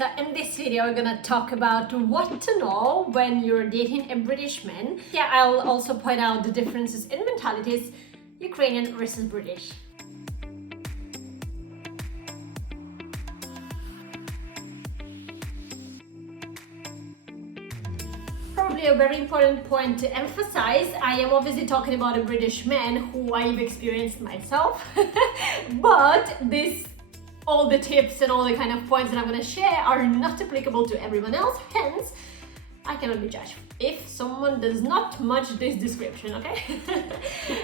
So in this video we're gonna talk about what to know when you're dating a British man. Yeah, I'll also point out the differences in mentalities, Ukrainian versus British. Probably a very important point to emphasize. I am obviously talking about a British man who I've experienced myself, but all the tips and all the kind of points that I'm going to share are not applicable to everyone else, hence I cannot be judged if someone does not match this description, okay?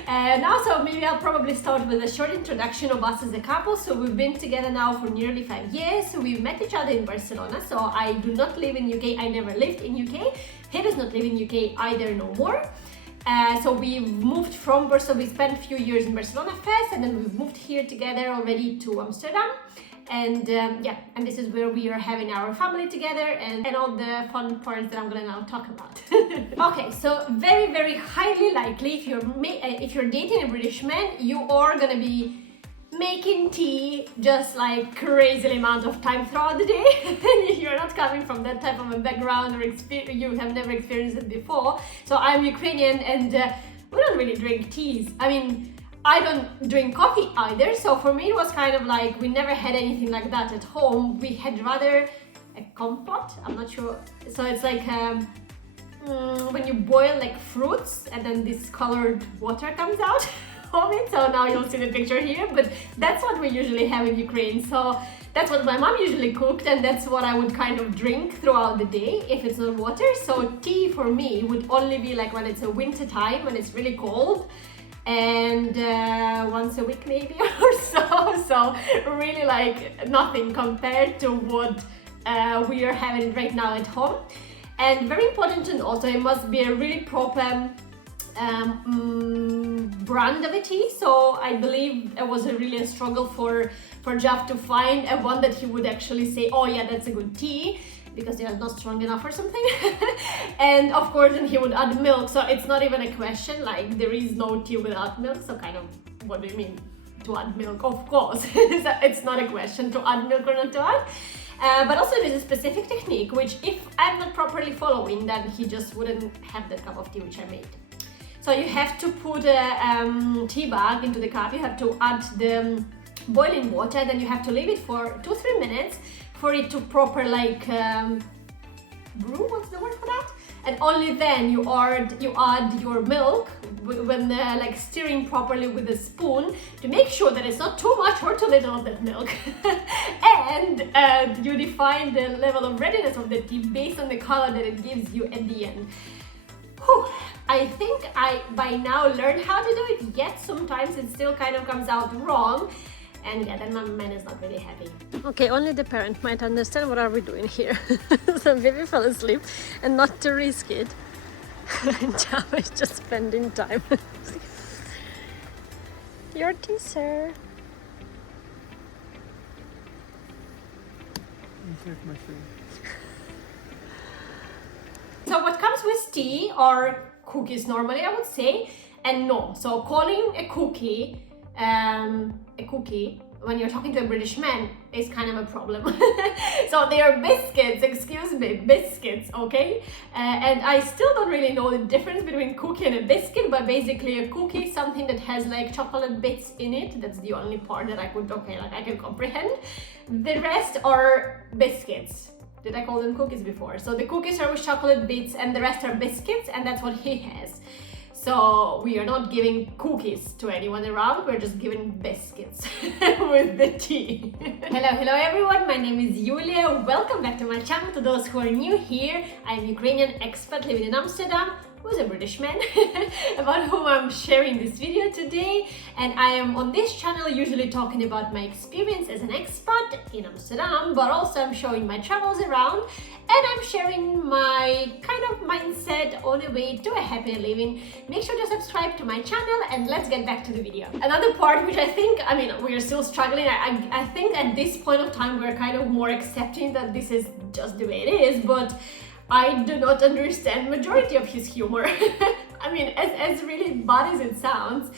Now, so maybe I'll probably start with a short introduction of us as a couple. So we've been together now for nearly 5 years. So we've met each other in Barcelona. So I do not live in UK, I never lived in UK. He does not live in UK either, no more. So we moved from Barcelona, we spent a few years in Barcelona first, and then we've moved here together already to Amsterdam. And yeah, and this is where we are having our family together and all the fun parts that I'm gonna now talk about. Okay, so very, very highly likely if you're dating a British man, you are gonna be making tea just like crazily amount of time throughout the day. And you're not coming from that type of a background or you have never experienced it before. So I'm Ukrainian and we don't really drink teas. I mean, I don't drink coffee either, so for me it was kind of like we never had anything like that at home. We had rather a compote, I'm not sure. So it's like when you boil like fruits and then this colored water comes out of it. So now you'll see the picture here, but that's what we usually have in Ukraine. So that's what my mom usually cooked and that's what I would kind of drink throughout the day if it's not water. So tea for me would only be like when it's a winter time, when it's really cold, and once a week maybe or so really like nothing compared to what we are having right now at home. And very important to note, so it must be a really proper brand of a tea. So I believe it was really a struggle for Jeff to find a one that he would actually say, oh yeah, that's a good tea, because they are not strong enough or something. And of course then he would add milk, so it's not even a question, like there is no tea without milk. So kind of, what do you mean to add milk? Of course. So it's not a question to add milk or not to add. But also there's a specific technique which if I'm not properly following, then he just wouldn't have that cup of tea which I made. So you have to put a tea bag into the cup, you have to add the boiling water, then you have to leave it for 2-3 minutes for it to proper like brew, what's the word for that? And only then you add your milk when like stirring properly with a spoon to make sure that it's not too much or too little of that milk. And you define the level of readiness of the tea based on the color that it gives you at the end. Whew. I think I by now learned how to do it, yet sometimes it still kind of comes out wrong. And yeah, then my man is not really happy. Okay, only the parent might understand what are we doing here. So baby fell asleep, and not to risk it, Java is just spending time. Your tea, sir. So what comes with tea are cookies normally, I would say, and no. So calling a cookie when you're talking to a British man is kind of a problem. So they are biscuits, excuse me, biscuits, okay? And I still don't really know the difference between cookie and a biscuit, but basically a cookie is something that has like chocolate bits in it. That's the only part that I can comprehend. The rest are biscuits. Did I call them cookies before? So the cookies are with chocolate bits and the rest are biscuits, and that's what he has. So we are not giving cookies to anyone around, we're just giving biscuits with the tea. Hello everyone, my name is Yulia. Welcome back to my channel. To those who are new here, I'm Ukrainian expat living in Amsterdam, who's a British man, about whom I'm sharing this video today. And I am on this channel usually talking about my experience as an expat in Amsterdam, but also I'm showing my travels around, and I'm sharing my kind of mindset on the way to a happy living. Make sure to subscribe to my channel, and let's get back to the video. Another part which I think, I mean, we're still struggling. I think at this point of time we're kind of more accepting that this is just the way it is, but I do not understand majority of his humor. I mean, as really bad as it sounds,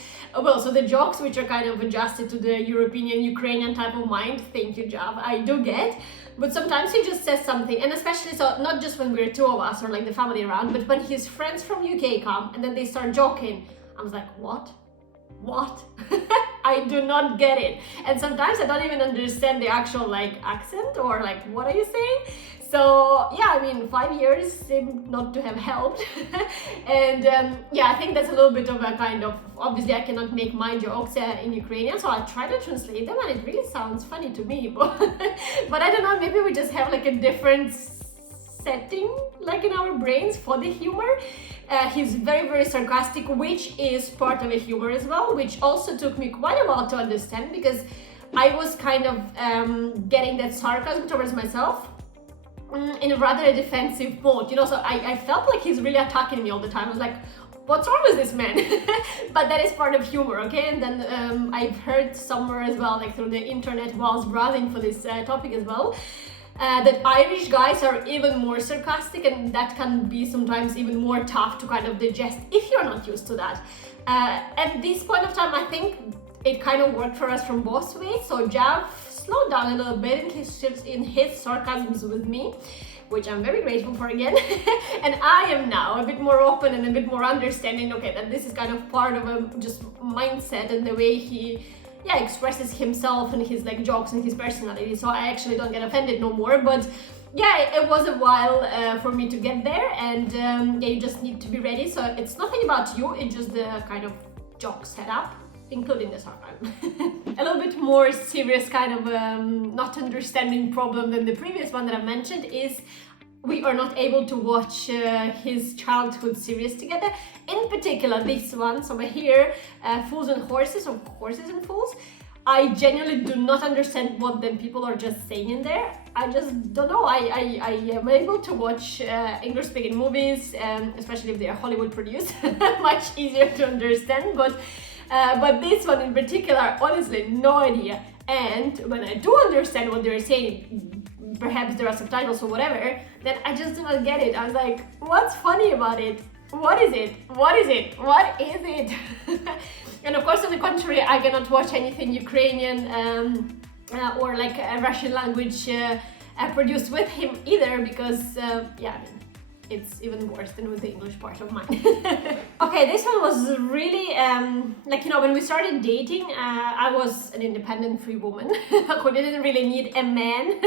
well, so the jokes which are kind of adjusted to the European, Ukrainian type of mind, thank you, Jav, I do get. But sometimes he just says something, and especially so not just when we're two of us or like the family around, but when his friends from UK come and then they start joking, I was like, what? I do not get it. And sometimes I don't even understand the actual like accent or like what are you saying. So yeah, I mean, 5 years seem not to have helped. And yeah, I think that's a little bit of a kind of, obviously I cannot make my jokes in Ukrainian, so I try to translate them and it really sounds funny to me. But I don't know, maybe we just have like a different setting like in our brains for the humor. He's very, very sarcastic, which is part of a humor as well, which also took me quite a while to understand because I was kind of getting that sarcasm towards myself in a rather defensive mode, you know, so I felt like he's really attacking me all the time. I was like, what's wrong with this man? But that is part of humor, okay? And then I've heard somewhere as well, like through the internet whilst browsing for this topic as well, that Irish guys are even more sarcastic, and that can be sometimes even more tough to kind of digest if you're not used to that. At this point of time, I think it kind of worked for us from both ways. So Jav slowed down a little bit in his sarcasms with me, which I'm very grateful for again. And I am now a bit more open and a bit more understanding, okay, that this is kind of part of a just mindset and the way he expresses himself and his like jokes and his personality. So I actually don't get offended no more. But yeah, it was a while for me to get there, and yeah, you just need to be ready. So it's nothing about you, it's just the kind of joke setup, including the sarcasm. A little bit more serious kind of not understanding problem than the previous one that I mentioned is we are not able to watch his childhood series together. In particular, this one, so here, Fools and Horses, or Horses and Fools. I genuinely do not understand what them people are just saying in there. I just don't know. I am able to watch English-speaking movies, especially if they are Hollywood produced, much easier to understand. But this one in particular, honestly, no idea. And when I do understand what they're saying, perhaps there are subtitles or whatever, then I just do not get it. I was like, what's funny about it? What is it? What is it? What is it? And of course, on the contrary, I cannot watch anything Ukrainian or like a Russian language produced with him either, because yeah, I mean, it's even worse than with the English part of mine. Okay, this one was really, like, you know, when we started dating, I was an independent free woman who didn't really need a man.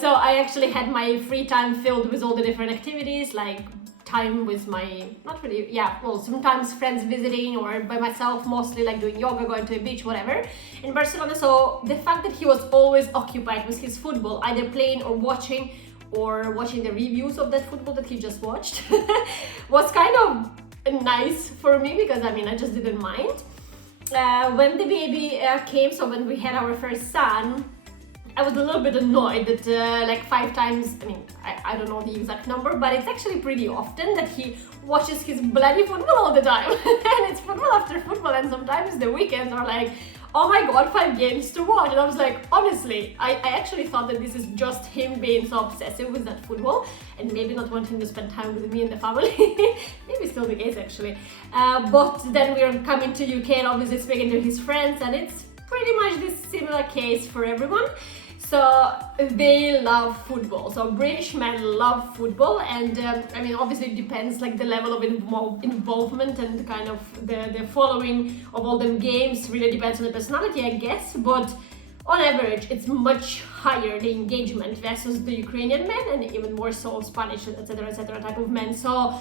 So I actually had my free time filled with all the different activities, like time with my, not really, yeah, well, sometimes friends visiting, or by myself, mostly like doing yoga, going to the beach, whatever, in Barcelona. So the fact that he was always occupied with his football, either playing or watching the reviews of that football that he just watched, was kind of nice for me, because I mean, I just didn't mind. When the baby came, so when we had our first son, I was a little bit annoyed that like 5 times, I mean, I don't know the exact number, but it's actually pretty often that he watches his bloody football all the time. And it's football after football, and sometimes the weekends are like, oh my god, 5 games to watch. And I was like, honestly, I actually thought that this is just him being so obsessive with that football and maybe not wanting to spend time with me and the family. Maybe still the case actually. But then we are coming to UK and obviously speaking to his friends, and it's pretty much this similar case for everyone. So they love football. So British men love football, and I mean, obviously it depends like the level of involvement and kind of the following of all them games really depends on the personality, I guess. But on average, it's much higher, the engagement, versus the Ukrainian men, and even more so Spanish, etc. type of men. So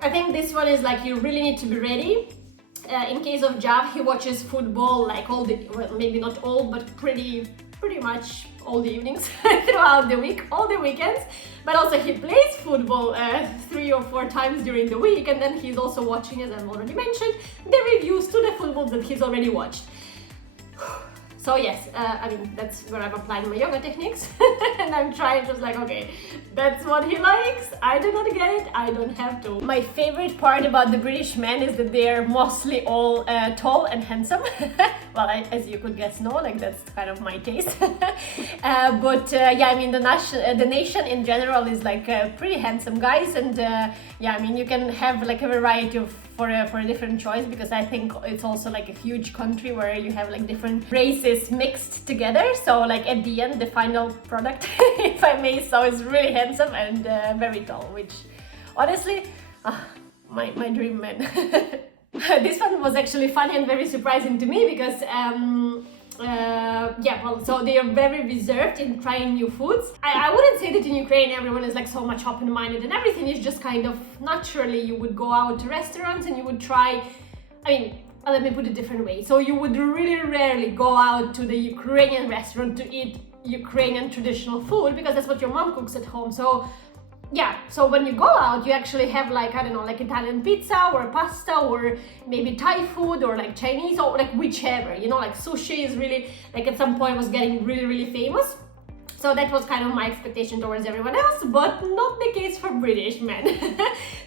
I think this one is like, you really need to be ready. In case of Jav, he watches football like all the, well, maybe not all, but pretty much all the evenings throughout the week, all the weekends. But also he plays football 3 or 4 times during the week, and then he's also watching, as I've already mentioned, the reviews to the football that he's already watched. So yes, I mean, that's where I'm applying my yoga techniques. And I'm trying just like, okay, that's what he likes, I do not get it, I don't have to. My favorite part about the British men is that they're mostly all tall and handsome. Well, as you could guess, no, like that's kind of my taste. Yeah, I mean the nation in general is like pretty handsome guys, and yeah, I mean you can have like a variety of for a different choice, because I think it's also like a huge country where you have like different races mixed together. So like at the end, the final product, if I may so, is really handsome and very tall, which honestly, my dream man. This one was actually funny and very surprising to me, because yeah, well, so they are very reserved in trying new foods. I wouldn't say that in Ukraine everyone is like so much open-minded and everything is just kind of naturally. You would go out to restaurants and you would try, I mean, let me put it a different way. So you would really rarely go out to the Ukrainian restaurant to eat Ukrainian traditional food, because that's what your mom cooks at home. So yeah, so when you go out, you actually have like, I don't know, like Italian pizza or pasta or maybe Thai food or like Chinese or like whichever, you know, like sushi is really, like at some point was getting really famous. So that was kind of my expectation towards everyone else, but not the case for British men.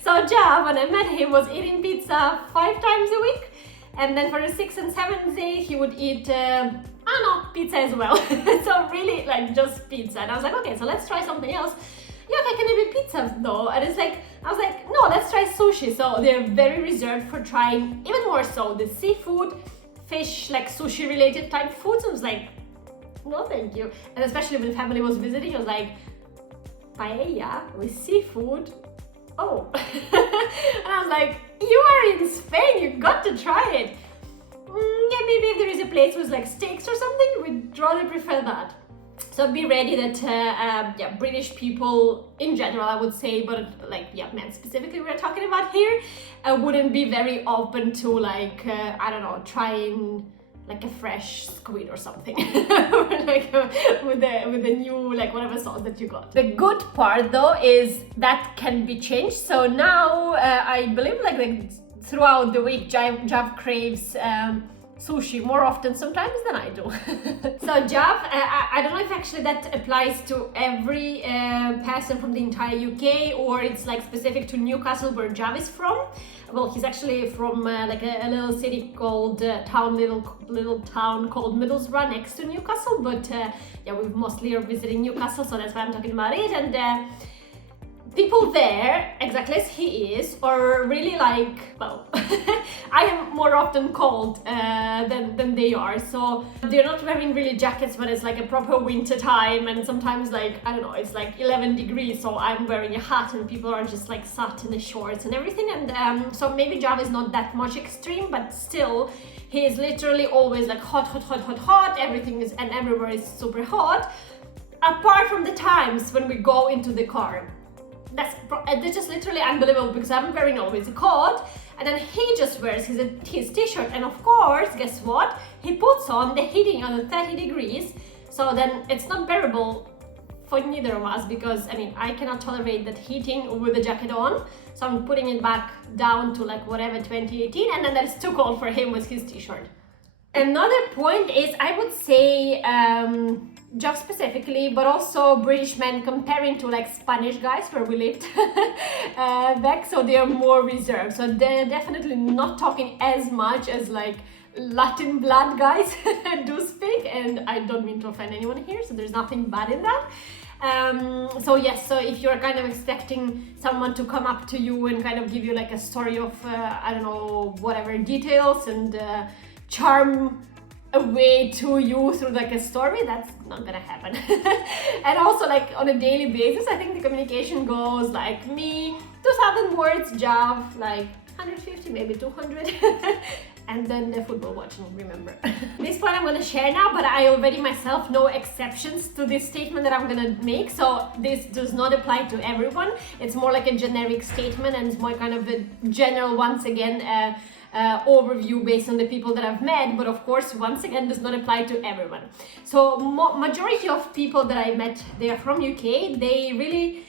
So Jav, when I met him, was eating pizza 5 times a week. And then for the 6th and 7th day, he would eat, I don't know, pizza as well. So really like just pizza. And I was like, okay, so let's try something else. Yeah, okay, can it be pizza though? And it's like, I was like, no, let's try sushi. So they're very reserved for trying even more so the seafood, fish, like sushi related type foods. I was like, no, thank you. And especially when family was visiting, I was like, paella with seafood? Oh. And I was like, you are in Spain, you got to try it. Yeah, maybe if there is a place with like steaks or something, we'd rather prefer that. So be ready that yeah, British people in general, I would say, but like, yeah, men specifically we're talking about here, wouldn't be very open to like, I don't know, trying like a fresh squid or something. Or like with the new, like whatever sauce that you got. The good part though is that can be changed. So now I believe like throughout the week, Jav craves sushi more often sometimes than I do. So Jav, I don't know if actually that applies to every person from the entire UK, or it's like specific to Newcastle where Jav is from. Well, he's actually from like a little city called little town called Middlesbrough next to Newcastle, but yeah, we mostly are visiting Newcastle, so that's why I'm talking about it. And people there, exactly as he is, are really like, well, I am more often cold than they are. So they're not wearing really jackets when it's like a proper winter time, and sometimes like, I don't know, it's like 11 degrees, so I'm wearing a hat and people are just like sat in the shorts and everything. And so maybe Jav is not that much extreme, but still, he is literally always like hot, everything is, and everywhere is super hot, apart from the times when we go into the car. That's just literally unbelievable, because I'm wearing always a coat, and then he just wears his t-shirt, and of course, guess what? He puts on the heating on 30 degrees, so then it's not bearable for neither of us, because I mean, I cannot tolerate that heating with the jacket on, so I'm putting it back down to like whatever 2018, and then that's too cold for him with his t-shirt. Another point is, I would say, Jav specifically, but also British men comparing to like Spanish guys where we lived back, so they are more reserved. So they're definitely not talking as much as like Latin blood guys do speak, and I don't mean to offend anyone here, so there's nothing bad in that. So yes, so if you're kind of expecting someone to come up to you and kind of give you like a story of, I don't know, whatever details and charm a way to you through like a story, that's not gonna happen. And also like on a daily basis, I think the communication goes like me, 2,000 words, Jav, like 150, maybe 200. And then the football watching, remember. This point I'm gonna share now, but I already myself know exceptions to this statement that I'm gonna make, so this does not apply to everyone. It's more like a generic statement, and it's more kind of a general, once again, overview based on the people that I've met, but of course, once again, does not apply to everyone. So majority of people that I met, they are from UK. They really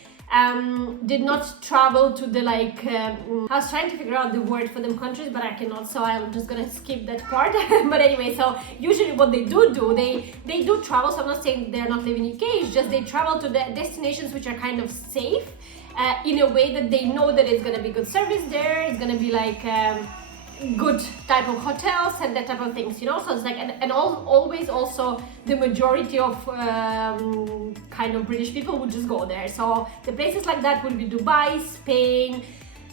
did not travel to the like, I was trying to figure out the word for them countries, but I cannot, so I'm just gonna skip that part. But anyway, so usually what they do, they do travel, so I'm not saying they're not living in UK, it's just they travel to the destinations which are kind of safe, in a way that they know that it's gonna be good service there, it's gonna be like, good type of hotels and that type of things, you know. So it's like, and always also the majority of kind of British people would just go there. So the places like that would be Dubai, Spain,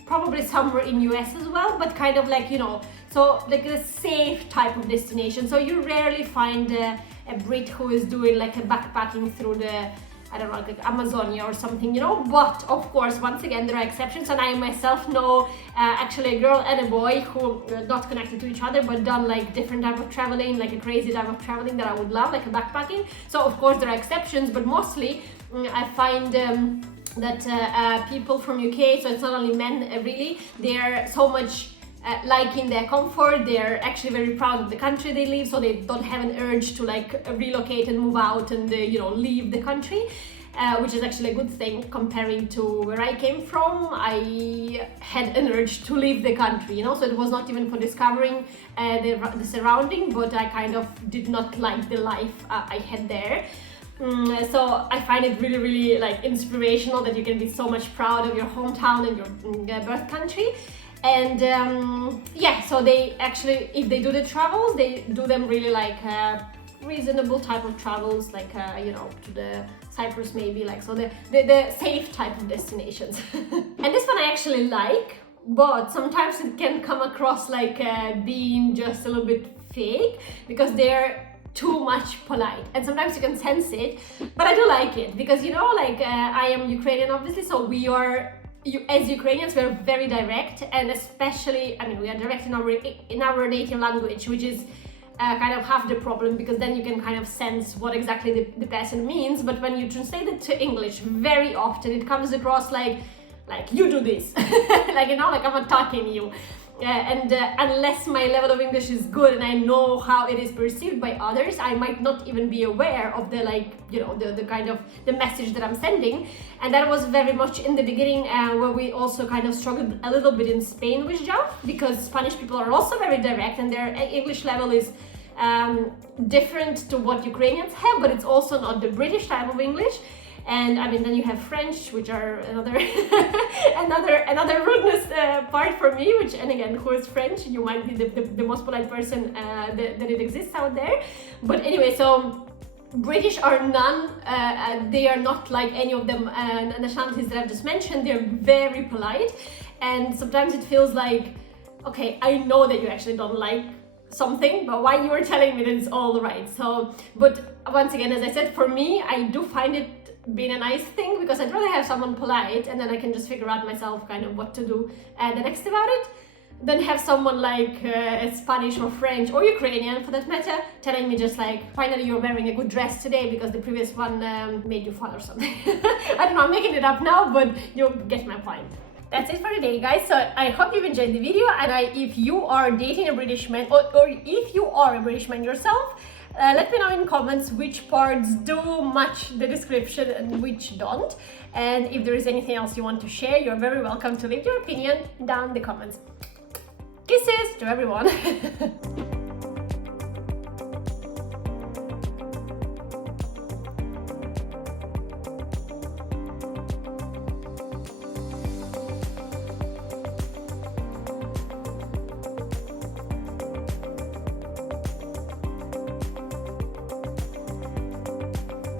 probably somewhere in US as well, but kind of like, you know, so like a safe type of destination. So you rarely find a Brit who is doing like a backpacking through the, I don't know, like Amazonia or something, you know. But of course, once again, there are exceptions, and I myself know actually a girl and a boy who are not connected to each other, but done like different type of traveling, like a crazy type of traveling that I would love, like a backpacking. So of course there are exceptions, but mostly I find that people from UK, so it's not only men really, they're so much liking their comfort. They're actually very proud of the country they live, so they don't have an urge to like relocate and move out and you know, leave the country, which is actually a good thing comparing to where I came from. I had an urge to leave the country, you know, so it was not even for discovering the surrounding, but I kind of did not like the life I had there. So I find it really, really like inspirational that you can be so much proud of your hometown and your birth country. And yeah, so they actually, if they do the travels, they do them really like reasonable type of travels, like you know, to the Cyprus maybe, like, so the safe type of destinations. And this one I actually like, but sometimes it can come across like being just a little bit fake, because they're too much polite, and sometimes you can sense it, but I do like it, because, you know, like I am Ukrainian obviously, so we are, as Ukrainians, we're very direct, and especially, I mean, we are direct in our native language, which is kind of half the problem, because then you can kind of sense what exactly the person means. But when you translate it to English, very often it comes across like you do this, like, you know, like I'm attacking you. And unless my level of English is good and I know how it is perceived by others, I might not even be aware of the, like, you know, the kind of the message that I'm sending. And that was very much in the beginning, where we also kind of struggled a little bit in Spain with Joe, because Spanish people are also very direct, and their English level is different to what Ukrainians have, but it's also not the British type of English. And I mean, then you have French, which are another another rudeness part for me, which, and again, who is French, you might be the most polite person that it exists out there. But anyway, so British are they are not like any of them nationalities that I've just mentioned. They're very polite, and sometimes it feels like, okay, I know that you actually don't like something, but why you are telling me that it's all right? So, but once again, as I said, for me, I do find it being a nice thing, because I'd rather have someone polite and then I can just figure out myself kind of what to do the next about it, than have someone like Spanish or French or Ukrainian for that matter telling me just like, finally you're wearing a good dress today because the previous one made you fun or something. I don't know, I'm making it up now, but you get my point. That's it for today, guys. So I hope you've enjoyed the video, and if you are dating a British man, or if you are a British man yourself, let me know in comments which parts do match the description and which don't. And if there is anything else you want to share, you're very welcome to leave your opinion down in the comments. Kisses to everyone!